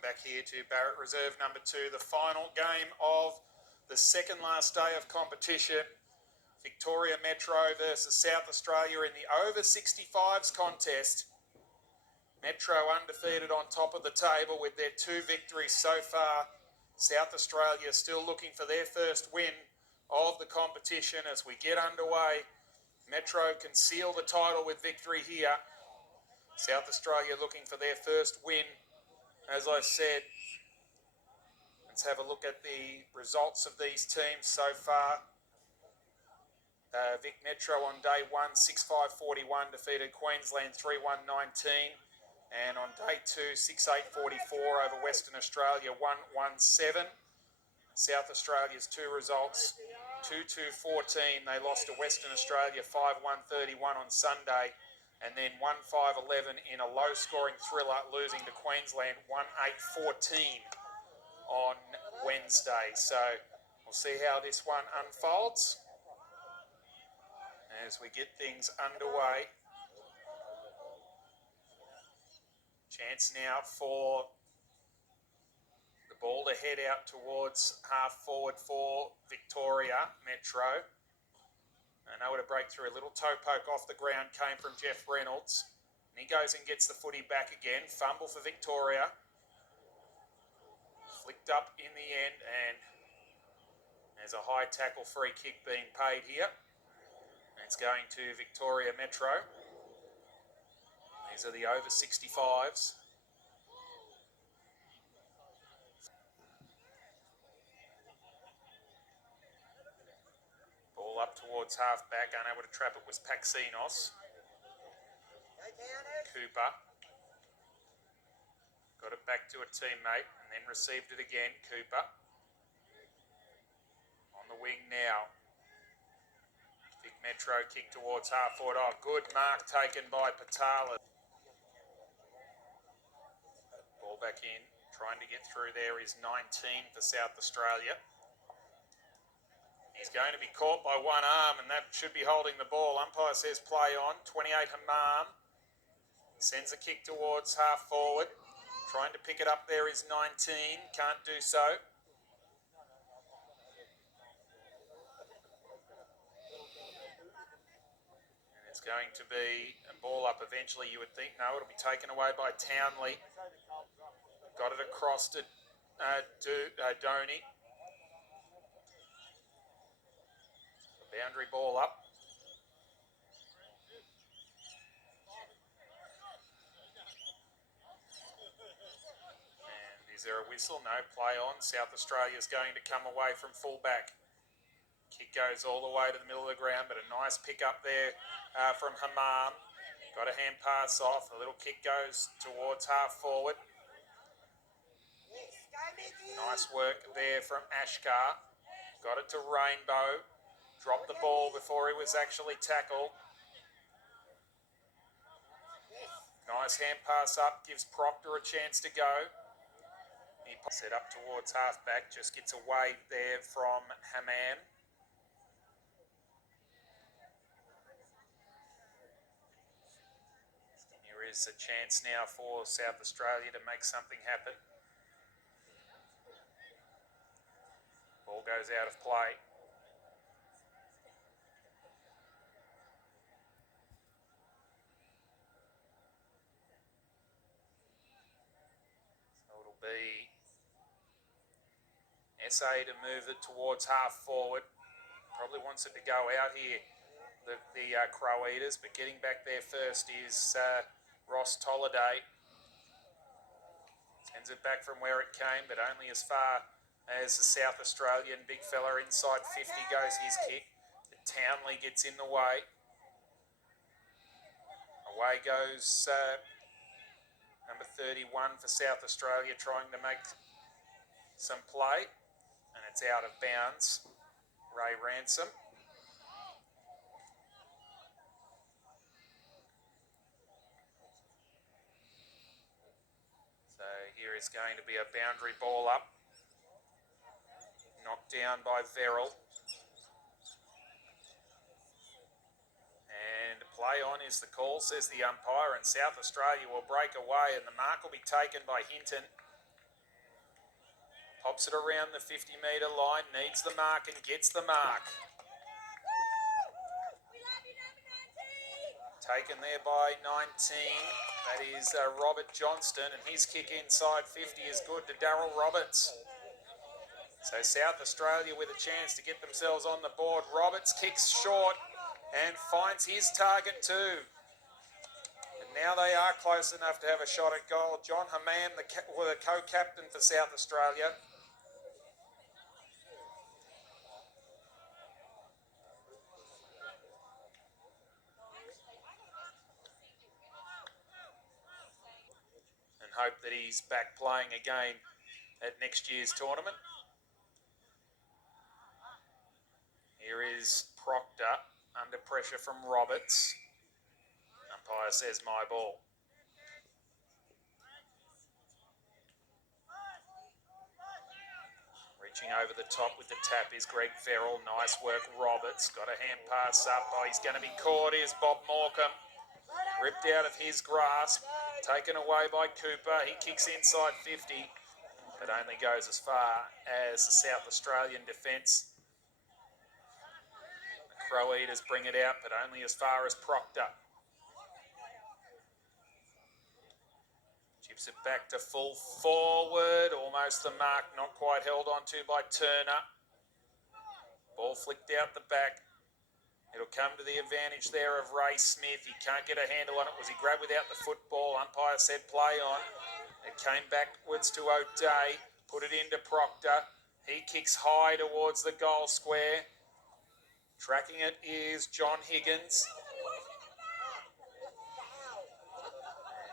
Welcome back here to Barrett Reserve number 2, the final game of the second last day of competition. Victoria Metro versus South Australia in the over 65s contest. Metro undefeated on top of the table with their 2 victories so far. South Australia still looking for their first win of the competition as we get underway. Metro can seal the title with victory here. South Australia looking for their first win. As I said, let's have a look at the results of these teams so far. Vic Metro on day 1, 6-5-41, defeated Queensland 3-1-19. And on day 2, 6-8-44 over Western Australia, 1-1-7. South Australia's 2 results, 2-2-14. They lost to Western Australia 5-1-31 on Sunday. And then 1-5-11 in a low-scoring thriller, losing to Queensland 1-8-14 on Wednesday. So we'll see how this one unfolds as we get things underway. Chance now for the ball to head out towards half forward for Victoria Metro. And able to break through. A little toe poke off the ground came from Jeff Reynolds. And he goes and gets the footy back again. Fumble for Victoria. Flicked up in the end, and there's a high tackle free kick being paid here. And it's going to Victoria Metro. These are the over 65s. Ball up towards half-back, unable to trap it was Paxinos. Cooper. Got it back to a teammate and then received it again, Cooper. On the wing now. Big Metro kick towards half-forward. Oh, good mark taken by Patala. Ball back in. Trying to get through there is 19 for South Australia. He's going to be caught by one arm, and that should be holding the ball. Umpire says play on. 28 Hamam. Sends a kick towards half forward. Trying to pick it up there is 19. Can't do so. And it's going to be a ball up eventually, you would think. No, it'll be taken away by Townley. Got it across to Donny. Boundary ball up. And is there a whistle? No, play on. South Australia's going to come away from fullback. Kick goes all the way to the middle of the ground, but a nice pick up there from Hamam. Got a hand pass off. A little kick goes towards half forward. Nice work there from Ashkar. Got it to Rainbow. Dropped the ball before he was actually tackled. Nice hand pass up, gives Proctor a chance to go. He set up towards halfback, just gets a wave there from Hammam. Here is a chance now for South Australia to make something happen. Ball goes out of play. Be SA to move it towards half forward. Probably wants it to go out here, the Crow Eaters, but getting back there first is Ross Tolliday. Sends it back from where it came, but only as far as the South Australian big fella inside 50 goes his kick. But Townley gets in the way. Away goes number 31 for South Australia, trying to make some play, and it's out of bounds. Ray Ransom. So here is going to be a boundary ball up. Knocked down by Verrill. And play on is the call, says the umpire, and South Australia will break away, and the mark will be taken by Hinton. Pops it around the 50-metre line, needs the mark and gets the mark. Taken there by 19. That is Robert Johnston, and his kick inside 50 is good to Darryl Roberts. So South Australia with a chance to get themselves on the board. Roberts kicks short and finds his target too. And now they are close enough to have a shot at goal. John Hammam, the co-captain for South Australia. And hope that he's back playing again at next year's tournament. Here is Proctor under pressure from Roberts. Umpire says my ball. Reaching over the top with the tap is Greg Verrill. Nice work, Roberts. Got a hand pass up. Oh, he's going to be caught. Here's Bob Morecambe. Ripped out of his grasp. Taken away by Cooper. He kicks inside 50, but only goes as far as the South Australian defence. The Crow Eaters bring it out, but only as far as Proctor. Chips it back to full forward. Almost the mark, not quite held onto by Turner. Ball flicked out the back. It'll come to the advantage there of Ray Smith. He can't get a handle on it. Was he grabbed without the football? Umpire said play on. It came backwards to O'Day. Put it into Proctor. He kicks high towards the goal square. Tracking it is John Higgins.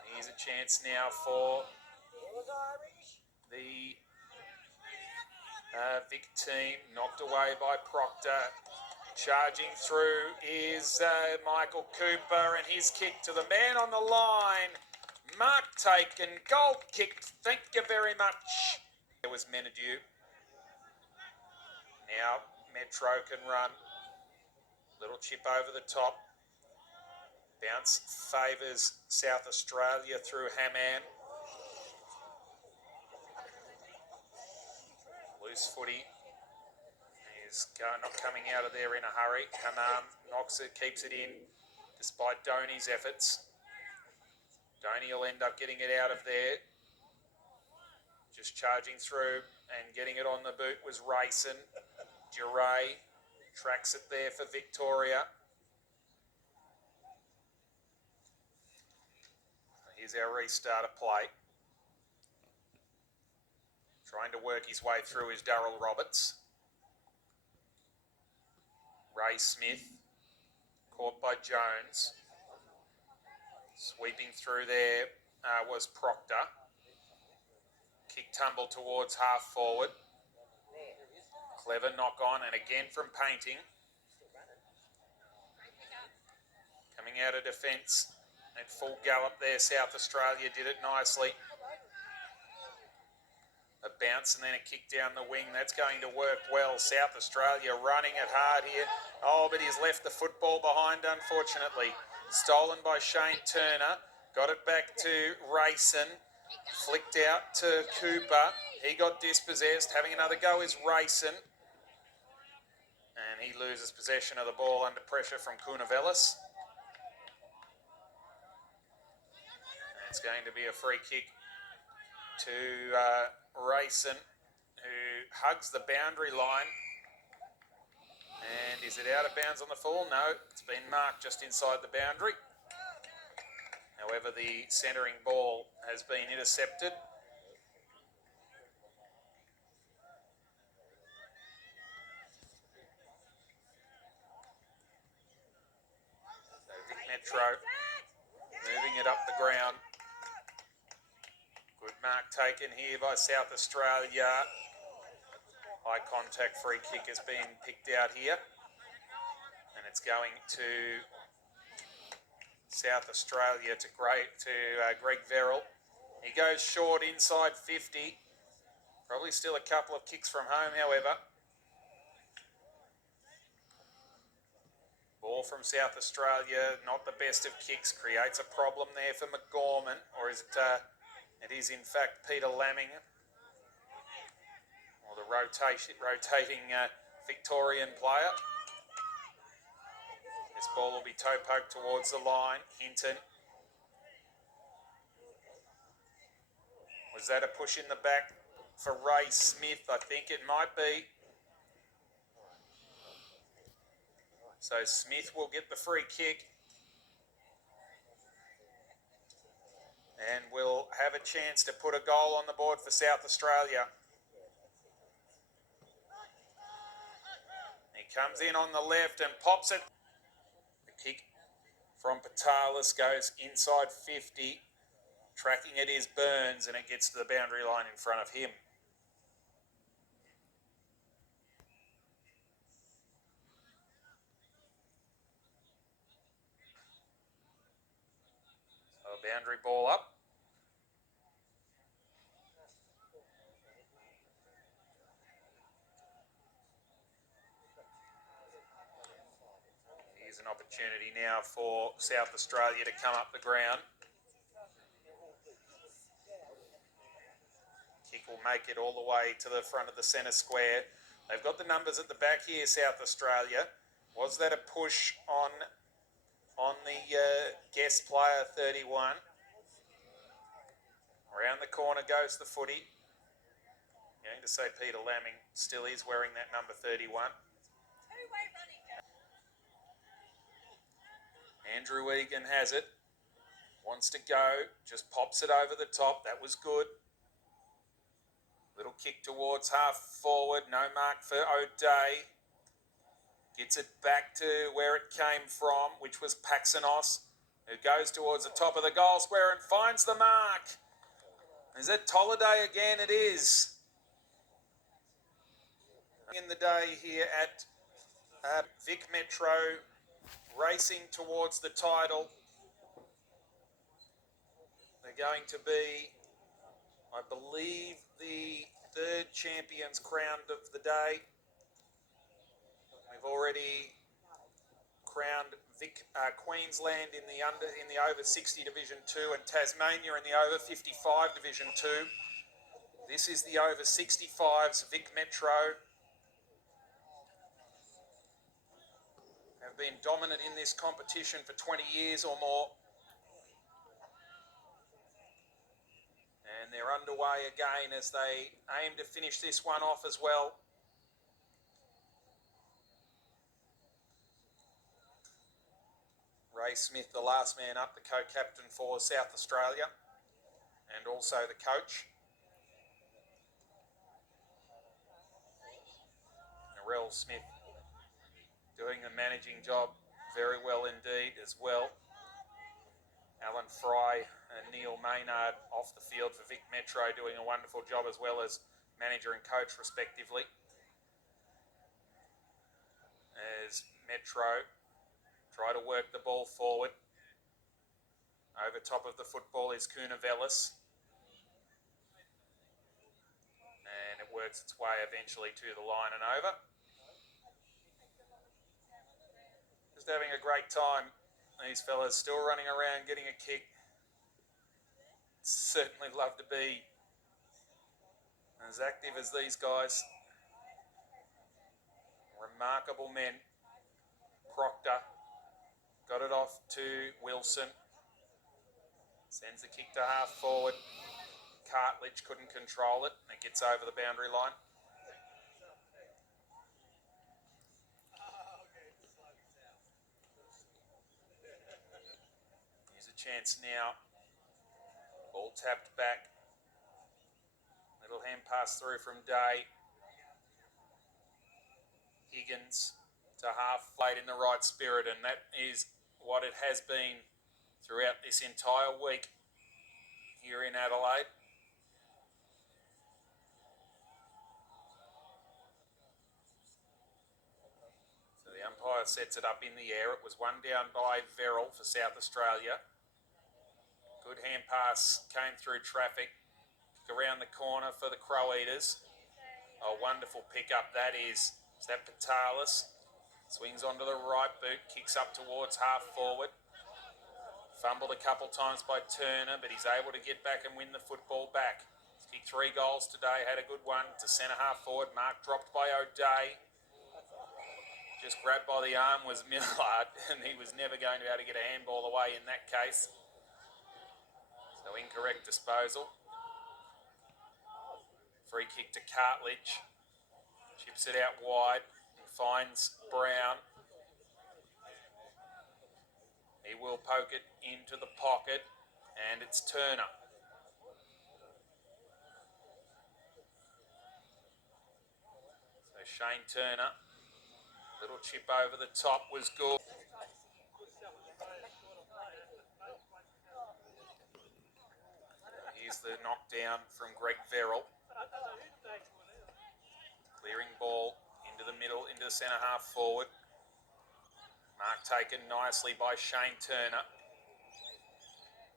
And here's a chance now for the Vic team. Knocked away by Proctor. Charging through is Michael Cooper, and his kick to the man on the line. Mark taken, goal kicked. Thank you very much. There was Menadieu. Now Metro can run. Little chip over the top. Bounce favours South Australia through Hammam. Loose footy. Not coming out of there in a hurry. Hammam knocks it, keeps it in, despite Dhoni's efforts. Dhoni will end up getting it out of there. Just charging through and getting it on the boot was Rayson. Duray tracks it there for Victoria. Here's our restart of play. Trying to work his way through is Darryl Roberts. Ray Smith, caught by Jones. Sweeping through there was Proctor. Kick tumble towards half forward. Clever knock on, and again from Painting. Coming out of defence at full gallop there, South Australia did it nicely. A bounce and then a kick down the wing. That's going to work well. South Australia running it hard here. Oh, but he's left the football behind, unfortunately. Stolen by Shane Turner. Got it back to Rayson. Flicked out to Cooper. He got dispossessed. Having another go is Rayson. And he loses possession of the ball under pressure from Kunavelis. And it's going to be a free kick to Rayson, who hugs the boundary line. And is it out of bounds on the full? No, it's been marked just inside the boundary. However, the centering ball has been intercepted. So Vic Metro moving it up the ground. Good mark taken here by South Australia. High contact free kick has been picked out here. And it's going to South Australia to Greg Verrill. He goes short inside 50. Probably still a couple of kicks from home, however. Ball from South Australia, not the best of kicks. Creates a problem there for McGorman. Or is it... It is, in fact, Peter Lamming. the rotating Victorian player. This ball will be toe poked towards the line. Hinton. Was that a push in the back for Ray Smith? I think it might be. So Smith will get the free kick. And will have a chance to put a goal on the board for South Australia. He comes in on the left and pops it. The kick from Patalis goes inside 50. Tracking it is Burns, and it gets to the boundary line in front of him. So a boundary ball up. Here's an opportunity now for South Australia to come up the ground. Kick will make it all the way to the front of the centre square. They've got the numbers at the back here, South Australia. Was that a push on the guest player, 31? Around the corner goes the footy. Going to say Peter Lamming still is wearing that number 31. Andrew Egan has it. Wants to go. Just pops it over the top. That was good. Little kick towards half forward. No mark for O'Day. Gets it back to where it came from, which was Paxanos, who goes towards the top of the goal square and finds the mark. Is it Tolliday again? It is. In the day here at Vic Metro, racing towards the title. They're going to be, I believe, the third champions crowned of the day. We've already crowned Queensland in the over 60 Division 2 and Tasmania in the over 55 Division 2. This is the over 65s. Vic Metro have been dominant in this competition for 20 years or more. And they're underway again as they aim to finish this one off as well. Ray Smith, the last man up, the co-captain for South Australia, and also the coach. Narelle Smith doing the managing job very well indeed as well. Alan Fry and Neil Maynard off the field for Vic Metro doing a wonderful job as well as manager and coach respectively. As Metro try to work the ball forward. Over top of the football is Kunavelis. And it works its way eventually to the line and over. Just having a great time. These fellas still running around getting a kick. Certainly love to be as active as these guys. Remarkable men. Proctor got it off to Wilson. Sends the kick to half forward. Cartledge couldn't control it. It gets over the boundary line. Here's a chance now. Ball tapped back. Little hand pass through from Day. Higgins to half, played in the right spirit, and that is what it has been throughout this entire week here in Adelaide. So the umpire sets it up in the air. It was one down by Verrill for South Australia. Good hand pass came through traffic. Around the corner for the Crow Eaters. A wonderful pickup that is. Is that Patalis? Swings onto the right boot, kicks up towards half forward. Fumbled a couple times by Turner, but he's able to get back and win the football back. His Kicked 3 goals today, had a good one to centre half forward. Mark dropped by O'Day. Just grabbed by the arm was Millard, and he was never going to be able to get a handball away in that case. So incorrect disposal. Free kick to Cartledge. Chips it out wide and finds Brown. He will poke it into the pocket, and it's Turner. So Shane Turner, little chip over the top was good. Here's the knockdown from Greg Verrill. Clearing ball into the middle, into the centre half forward. Mark taken nicely by Shane Turner.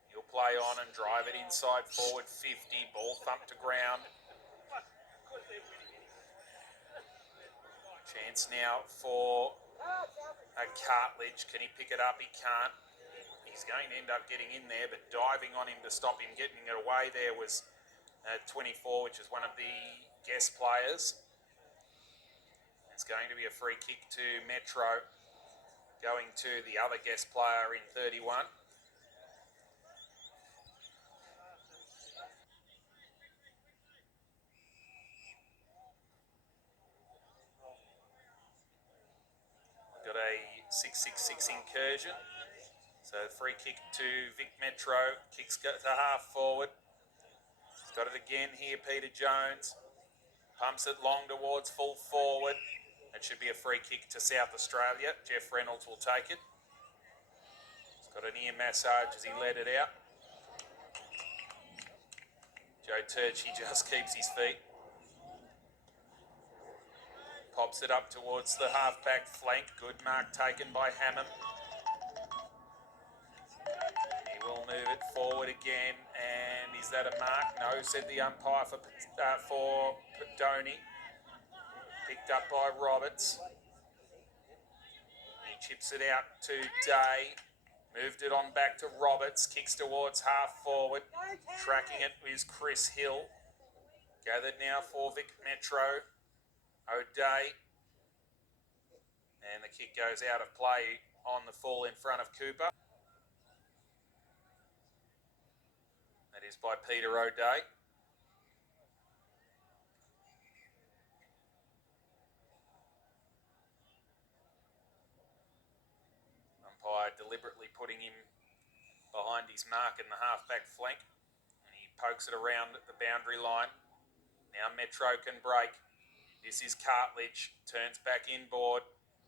He'll play on and drive it inside forward 50. Ball thumped to ground. Chance now for a Cartledge. Can he pick it up? He can't. He's going to end up getting in there, but diving on him to stop him getting it away there was 24, which is one of the guest players. It's going to be a free kick to Metro, going to the other guest player in 31. Got a 6-6-6 incursion. So free kick to Vic Metro. Kicks to half forward. He's got it again here, Peter Jones. Pumps it long towards full forward. It should be a free kick to South Australia. Jeff Reynolds will take it. He's got an ear massage as he let it out. Joe Turchi just keeps his feet. Pops it up towards the half-back flank. Good mark taken by Hammond. He will move it forward again. And is that a mark? No, said the umpire for Padoni. Picked up by Roberts. He chips it out to Day. Moved it on back to Roberts. Kicks towards half forward. Tracking it is Chris Hill. Gathered now for Vic Metro. O'Day. And the kick goes out of play on the full in front of Cooper. That is by Peter O'Day. Umpire deliberately putting him behind his mark in the half-back flank. And he pokes it around the boundary line. Now Metro can break. This is Cartledge. Turns back inboard.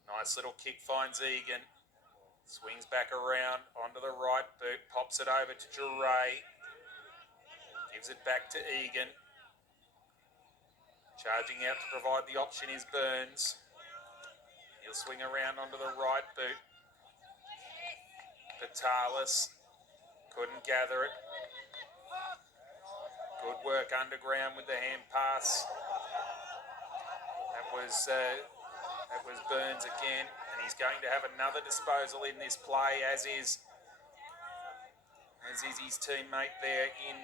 Nice little kick finds Egan. Swings back around onto the right boot. Pops it over to Duray. Gives it back to Egan. Charging out to provide the option is Burns. He'll swing around onto the right boot. Patalis couldn't gather it. Good work underground with the hand pass. That was Burns again, and he's going to have another disposal in this play, as is his teammate there in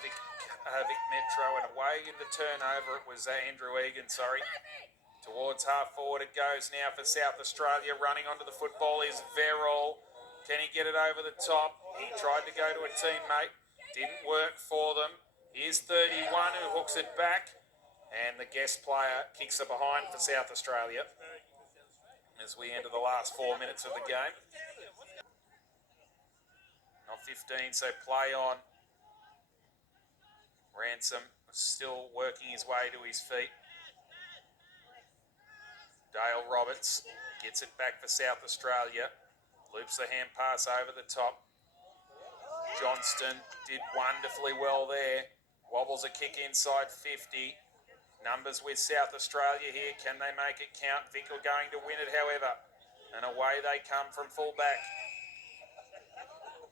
Vic Metro, and away in the turnover it was Andrew Egan, Towards half forward it goes now for South Australia. Running onto the football is Verrill. Can he get it over the top? He tried to go to a teammate. Didn't work for them. Here's 31 who hooks it back. And the guest player kicks it behind for South Australia as we enter the last 4 minutes of the game. Not 15, so play on. Ransom still working his way to his feet. Dale Roberts gets it back for South Australia. Loops the hand pass over the top. Johnston did wonderfully well there. Wobbles a kick inside 50. Numbers with South Australia here. Can they make it count? Vic are going to win it, however. And away they come from full back.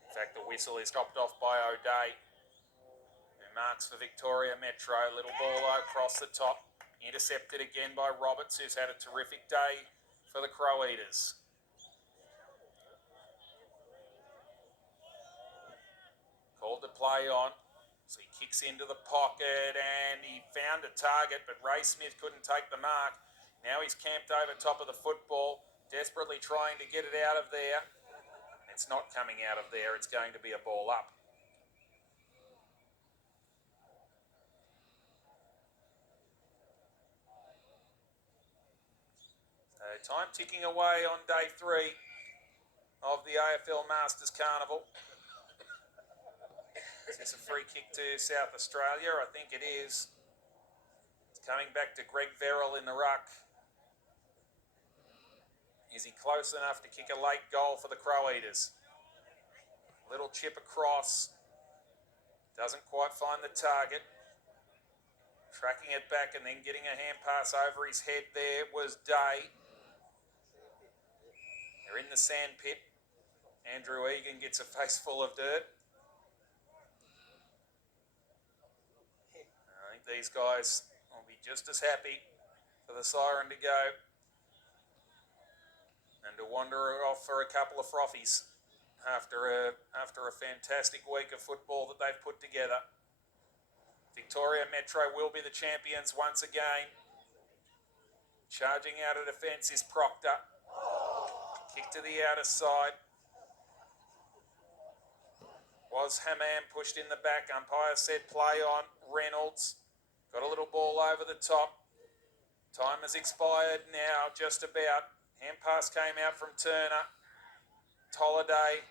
In fact, the whistle is topped off by O'Day, who marks for Victoria Metro. Little ball across the top. Intercepted again by Roberts, who's had a terrific day for the Crow Eaters. Called the play on. So he kicks into the pocket and he found a target, but Ray Smith couldn't take the mark. Now he's camped over top of the football, desperately trying to get it out of there. It's not coming out of there. It's going to be a ball up. So time ticking away on day 3 of the AFL Masters Carnival. Is this a free kick to South Australia? I think it is. It's coming back to Greg Verrill in the ruck. Is he close enough to kick a late goal for the Crow Eaters? Little chip across. Doesn't quite find the target. Tracking it back and then getting a hand pass over his head there was Day. They're in the sand pit. Andrew Egan gets a face full of dirt. I think these guys will be just as happy for the siren to go and to wander off for a couple of frothies after a fantastic week of football that they've put together. Victoria Metro will be the champions once again. Charging out of defence is Proctor. Kick to the outer side. Was Hammam pushed in the back. Umpire said play on. Reynolds got a little ball over the top. Time has expired now, just about. Hand pass came out from Turner. Tolliday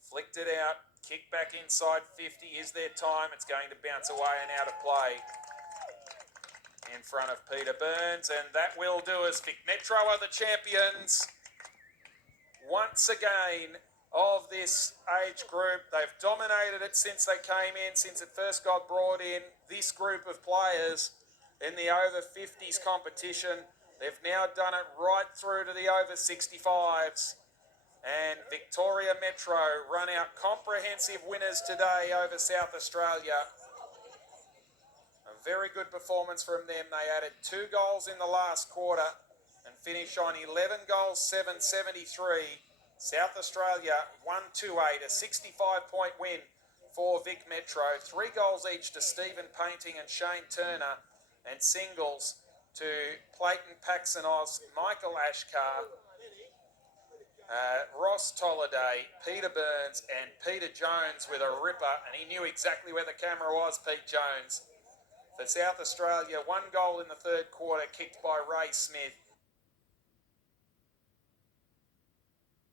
flicked it out. Kick back inside 50. Is there time? It's going to bounce away and out of play in front of Peter Burns. And that will do us. Vic Metro are the champions once again of this age group. They've dominated it since they came in, since it first got brought in. This group of players in the over 50s competition, they've now done it right through to the over 65s. And Victoria Metro run out comprehensive winners today over South Australia. A very good performance from them. They added 2 goals in the last quarter and finished on 11 goals, 773. South Australia 128, a 65-point win for Vic Metro. 3 goals each to Stephen Painting and Shane Turner, and singles to Clayton Paxonos, Michael Ashkar, Ross Tolliday, Peter Burns and Peter Jones with a ripper, and he knew exactly where the camera was, Pete Jones. For South Australia, 1 goal in the third quarter kicked by Ray Smith.